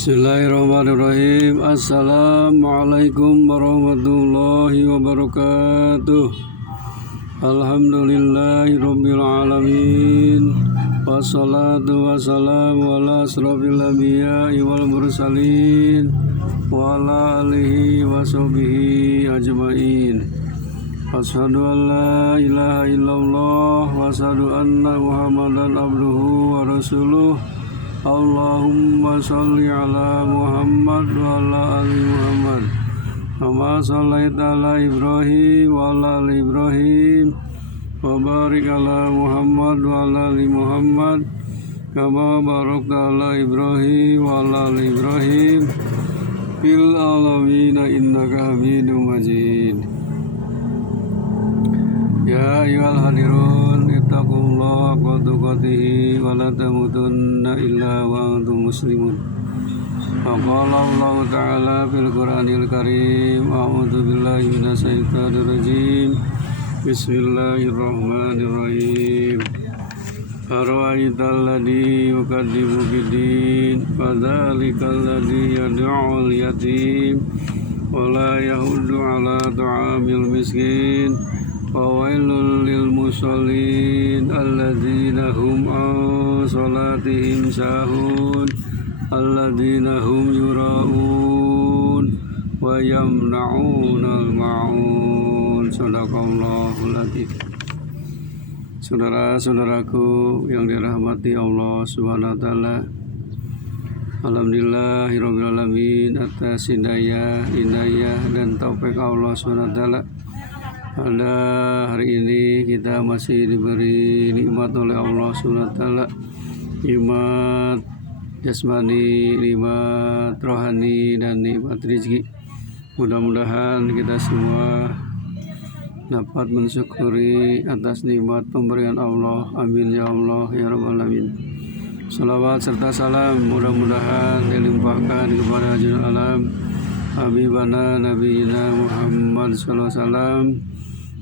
Bismillahirrahmanirrahim. Assalamualaikum warahmatullahi wabarakatuh. Alhamdulillahirabbil alamin. Wassalatu wassalamu ala asrofil anbiya'i wal mursalin wa ala alihi wa sahbihi ajmain. Asyhadu an la ilaha illallah wa asyhadu anna Muhammadan abduhu wa rasuluh. Allahumma sholli ala Muhammad wa ala ali Muhammad kama shallaita ala Ibrahim wa ala ali Ibrahim wa barik ala Muhammad wa ala ali Muhammad kama barakta ala Ibrahim wa ala ali Ibrahim fil alamin innaka Hamidum Majid. Ya ayyuhal hadirun ittaqullaha haqqa tuqatih wa la tamutunna illa wa antum muslimun. Qala Allah Ta'ala fil Qur'anil Karim. A'udzu billahi minasyaitonir rajim. Bismillahirrahmanirrahim. Ara'aital ladzi yukadzibu biddin fadzalikal ladzi yad'ul yatim wa la yahuddu 'ala ta'amil miskin. Fawailul lil musallin alladzina hum an salatihim sahun alladzina hum yura'un wa yamna'unal ma'un. Shadaqallahul adzim. Saudara-saudaraku yang dirahmati Allah Subhanahu wa taala. Alhamdulillahirabbil alamin atas hidayah dan taufik Allah Subhanahu wa taala. Pada hari ini kita masih diberi nikmat oleh Allah Subhanahu wa taala, nikmat jasmani, nikmat rohani, dan nikmat rezeki. Mudah-mudahan kita semua dapat mensyukuri atas nikmat pemberian Allah. Amin ya Allah ya rabbal alamin. Salawat serta salam mudah-mudahan dilimpahkan kepada junjungan alam Habibana Nabiyina Muhammad sallallahu alaihi wasallam,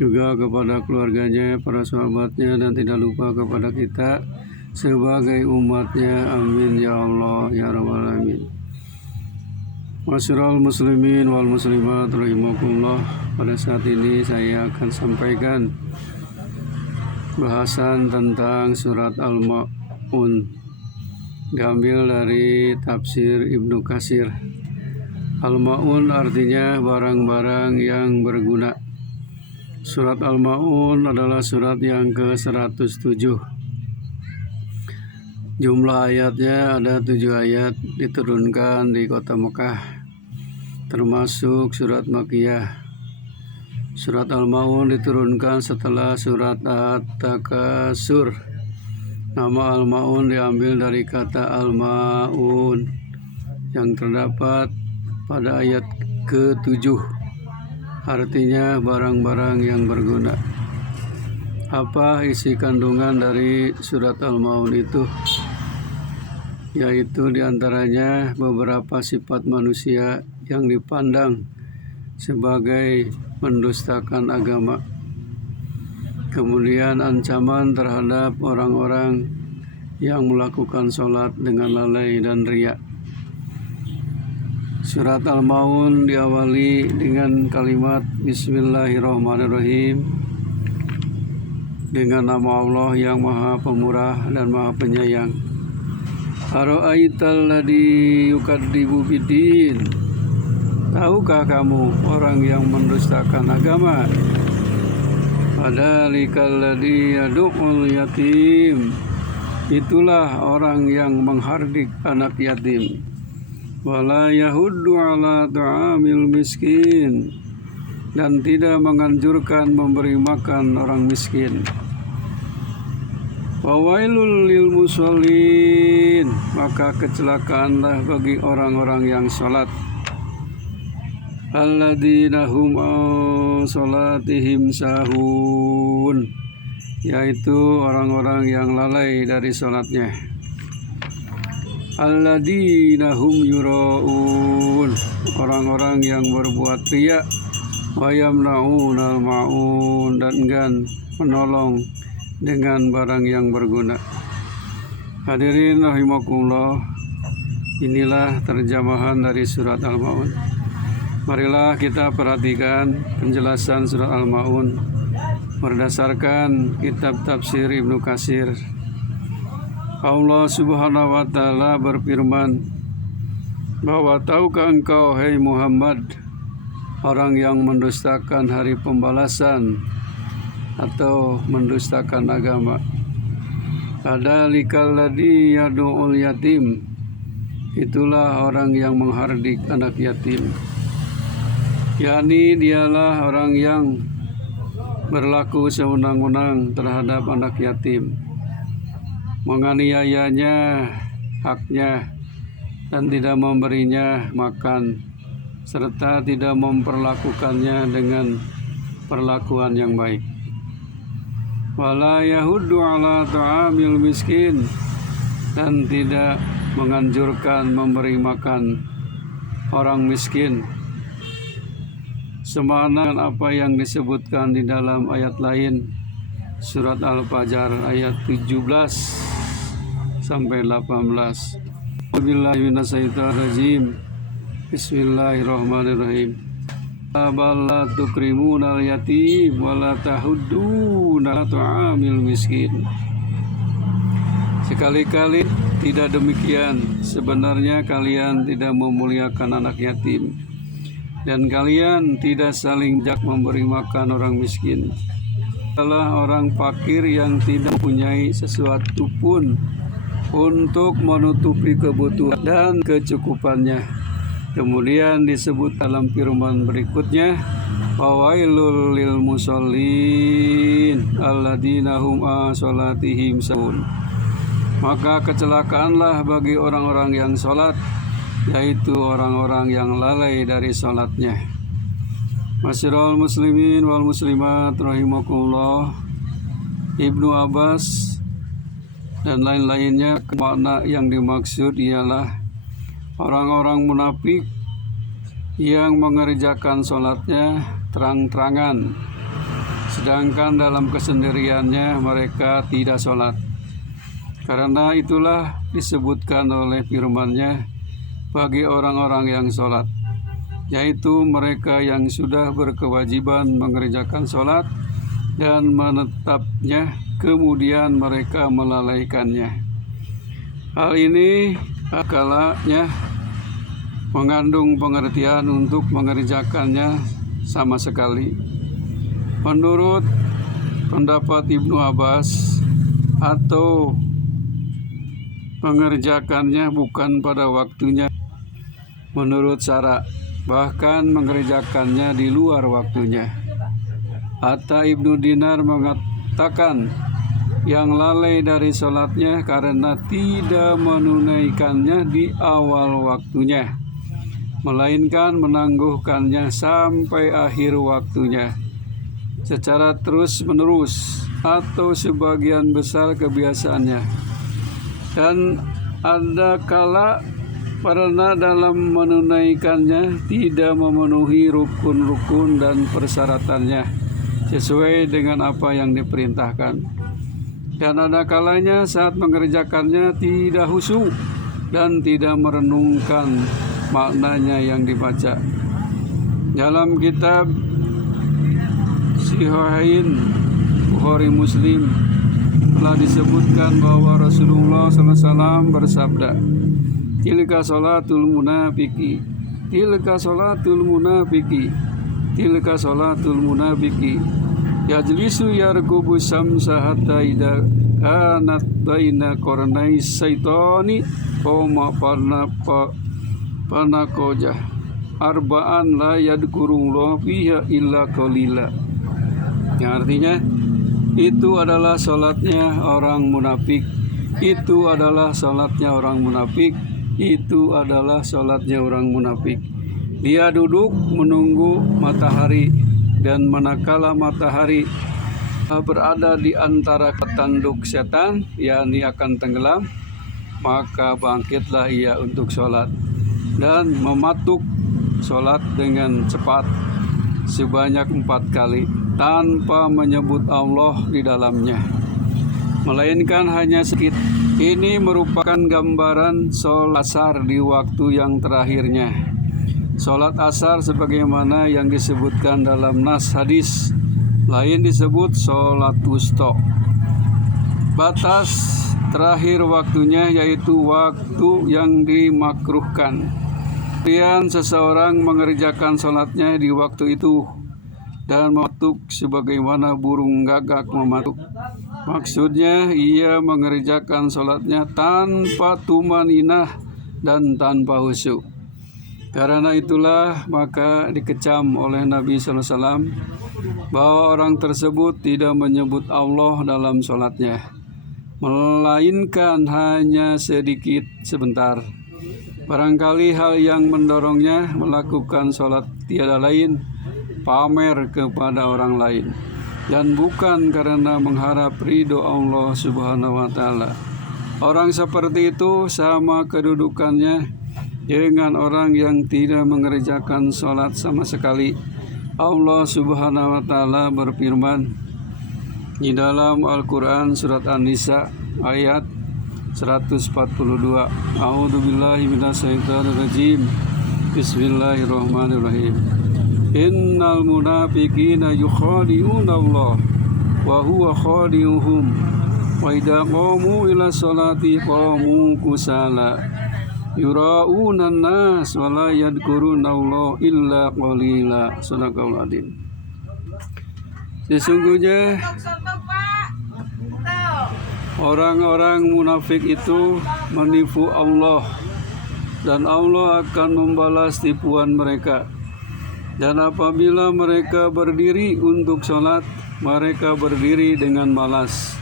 juga kepada keluarganya, para sahabatnya, dan tidak lupa kepada kita sebagai umatnya. Amin ya Allah ya rabbal alamin. Masyiral muslimin wal muslimat rahimakumullah. Pada saat ini saya akan sampaikan bahasan tentang surat Al-Ma'un, diambil dari tafsir Ibnu Katsir. Al-Ma'un artinya barang-barang yang berguna. Surat Al-Ma'un adalah surat yang ke-107. Jumlah ayatnya ada 7 ayat, diturunkan di kota Mekah, termasuk surat Makkiyah. Surat Al-Ma'un diturunkan setelah surat At-Takasur. Nama Al-Ma'un diambil dari kata Al-Ma'un yang terdapat pada ayat ke-7. Artinya barang-barang yang berguna. Apa isi kandungan dari surat Al-Ma'un itu? Yaitu diantaranya beberapa sifat manusia yang dipandang sebagai mendustakan agama. Kemudian ancaman terhadap orang-orang yang melakukan sholat dengan lalai dan riya. Surat Al-Ma'un diawali dengan kalimat Bismillahirrahmanirrahim, dengan nama Allah yang Maha Pemurah dan Maha Penyayang. Ara'aital ladzi yukadzibu biddin. Tahukah kamu orang yang mendustakan agama? Fadzalikal ladzi yad'ul yatim. Itulah orang yang menghardik anak yatim. Wala yahuddu ala ta'amil miskin, dan tidak menganjurkan memberi makan orang miskin. Wawailul lil musallin, maka kecelakaanlah bagi orang-orang yang salat. Alladzina hum an salatihim sahun, yaitu orang-orang yang lalai dari salatnya. Alladzina hum yura'un, orang-orang yang berbuat riya. Wa yamna'unal ma'un, dan enggan menolong dengan barang yang berguna. Hadirin rahimakumullah, Inilah terjemahan dari surat Al-Maun. Marilah kita perhatikan penjelasan surat Al-Maun berdasarkan kitab tafsir Ibnu Katsir. Allah Subhanahu wa taala berfirman bahwa tahukah engkau, hai Muhammad, orang yang mendustakan hari pembalasan atau mendustakan agama. Adzalikal ladzi yad'ul yatim, itulah orang yang menghardik anak yatim. yakni dialah orang yang berlaku sewenang-wenang terhadap anak yatim, menganiayanya haknya dan tidak memberinya makan, serta tidak memperlakukannya dengan perlakuan yang baik. Wala yahuddu ala ta'amil miskin, dan tidak menganjurkan memberi makan orang miskin, semana dengan apa yang disebutkan di dalam ayat lain, surat Al-Fajr ayat 17 sampai 18. Wabillahi minasyaitonir rajim. Bismillahirrahmanirrahim. Bala tukrimuna al-yatim wala tahudduna ta'amil miskin. Sekali-kali tidak demikian, sebenarnya kalian tidak memuliakan anak yatim, dan kalian tidak saling jak memberi makan orang miskin. Adalah orang fakir yang tidak mempunyai sesuatu pun untuk menutupi kebutuhan dan kecukupannya. Kemudian disebut dalam firman berikutnya, fawailul lil musallin alladzina hum an salatihim sahun. Maka kecelakaanlah bagi orang-orang yang sholat, yaitu orang-orang yang lalai dari sholatnya. Masyiral muslimin wal muslimat rahimakumullah, Ibnu Abbas dan lain-lainnya, makna yang dimaksud ialah orang-orang munafik yang mengerjakan sholatnya terang-terangan, sedangkan dalam kesendiriannya mereka tidak sholat. Karena itulah disebutkan oleh firman-Nya bagi orang-orang yang sholat, yaitu mereka yang sudah berkewajiban mengerjakan sholat dan menetapnya, kemudian mereka melalaikannya. Hal ini kalanya mengandung pengertian untuk mengerjakannya sama sekali. Menurut pendapat Ibnu Abbas, atau mengerjakannya bukan pada waktunya menurut syarak, bahkan mengerjakannya di luar waktunya. Hatta Ibnu Dinar mengatakan yang lalai dari sholatnya karena tidak menunaikannya di awal waktunya, melainkan menangguhkannya sampai akhir waktunya secara terus-menerus atau sebagian besar kebiasaannya. Dan ada kala karena dalam menunaikannya tidak memenuhi rukun-rukun dan persyaratannya sesuai dengan apa yang diperintahkan. Dan ada kalanya saat mengerjakannya tidak khusyuk dan tidak merenungkan maknanya yang dibaca. Dalam kitab Sahihain Bukhari Muslim telah disebutkan bahwa Rasulullah SAW bersabda, tilka sholatul munafiki, tilka sholatul munafiki, tilka sholatul munafiki, yajlisu yarkubu samsa hatta idza kanat baina qarnai syaitani qoma panaqojah arba'an la yadkurullah fiha illa qalila. Yang artinya, itu adalah sholatnya orang munafik, itu adalah sholatnya orang munafik, itu adalah sholatnya orang munafik. Dia duduk menunggu matahari, dan manakala matahari berada di antara tanduk setan, yakni akan tenggelam, maka bangkitlah ia untuk sholat dan mematuk sholat dengan cepat sebanyak 4 kali tanpa menyebut Allah di dalamnya, melainkan hanya sedikit, Ini merupakan gambaran sholat asar di waktu yang terakhirnya. Sholat asar sebagaimana yang disebutkan dalam nas hadis lain disebut sholat wusta. Batas terakhir waktunya yaitu waktu yang dimakruhkan. Kemudian seseorang mengerjakan sholatnya di waktu itu dan mematuk sebagaimana burung gagak mematuk. Maksudnya ia mengerjakan sholatnya tanpa tumaninah dan tanpa khusyuk. Karena itulah maka dikecam oleh Nabi SAW bahwa orang tersebut tidak menyebut Allah dalam sholatnya, melainkan hanya sedikit sebentar. Barangkali hal yang mendorongnya melakukan sholat tiada lain pamer kepada orang lain, dan bukan karena mengharap ridho Allah Subhanahu wa Ta'ala. Orang seperti itu sama kedudukannya dengan orang yang tidak mengerjakan sholat sama sekali. Allah Subhanahu wa Ta'ala berfirman di dalam Al-Quran surat An-Nisa ayat 142. A'udzubillahi minasyaitonirrajim. Bismillahirrahmanirrahim. Innal munafiqina yukhadi'una Allah wa huwa khadi'uhum wa idza qamu ila sholati qamu kusala yura'una an-nas wa la yadhkuruna Allah illa qalila. Shadaqallahul adzim. Sesungguhnya orang-orang munafik itu menipu Allah, dan Allah akan membalas tipuan mereka. Dan apabila mereka berdiri untuk sholat, mereka berdiri dengan malas.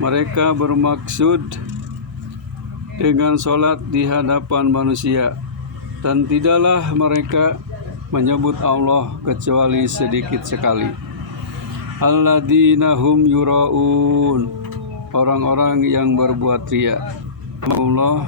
Mereka bermaksud dengan sholat di hadapan manusia, dan tidaklah mereka menyebut Allah kecuali sedikit sekali. Alladzina hum yura'un, orang-orang yang berbuat riya. Allah